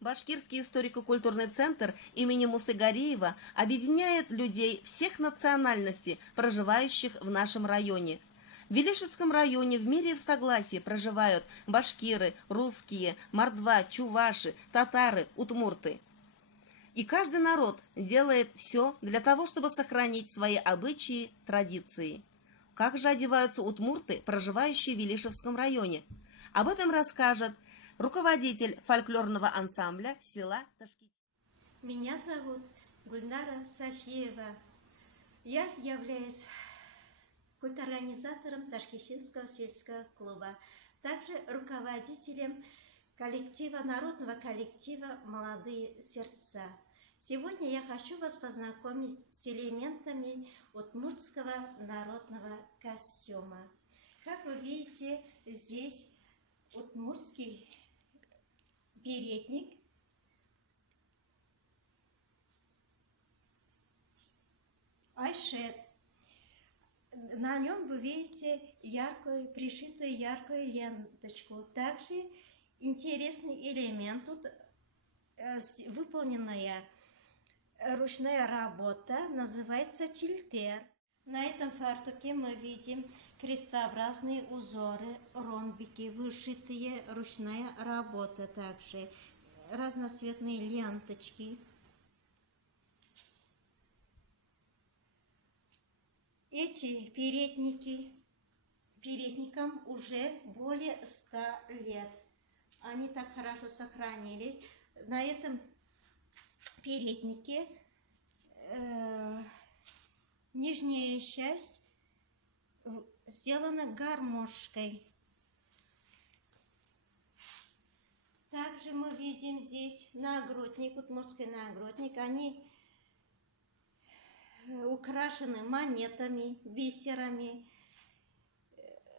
Башкирский историко-культурный центр имени Мусыгариева объединяет людей всех национальностей, проживающих в нашем районе. В Велишевском районе в мире и в согласии проживают башкиры, русские, мордва, чуваши, татары, удмурты. И каждый народ делает все для того, чтобы сохранить свои обычаи, традиции. Как же одеваются удмурты, проживающие в Велишевском районе? Об этом расскажет руководитель фольклорного ансамбля села Ташкент. Меня зовут Гульнара Софиева. Я являюсь культорганизатором Ташкентского сельского клуба, также руководителем коллектива, народного коллектива «Молодые сердца». Сегодня я хочу вас познакомить с элементами удмуртского народного костюма. Как вы видите, здесь удмуртский передник, айшет. На нем вы видите пришитую яркую ленточку. Также интересный элемент, тут выполненная ручная работа, называется тильтер. На этом фартуке мы видим крестообразные узоры, ромбики, вышитые, ручная работа также, разноцветные ленточки. Эти передникам уже более 100 лет. Они так хорошо сохранились. На этом переднике нижняя часть сделана гармошкой. Также мы видим здесь нагрудник, удмуртский нагрудник. Они украшены монетами, бисерами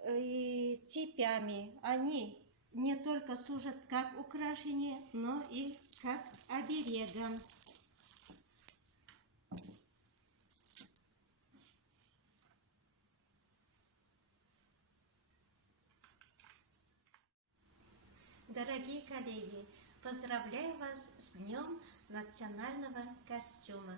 и цепями. Они не только служат как украшение, но и как оберегом. Дорогие коллеги, поздравляю вас с Днем национального костюма!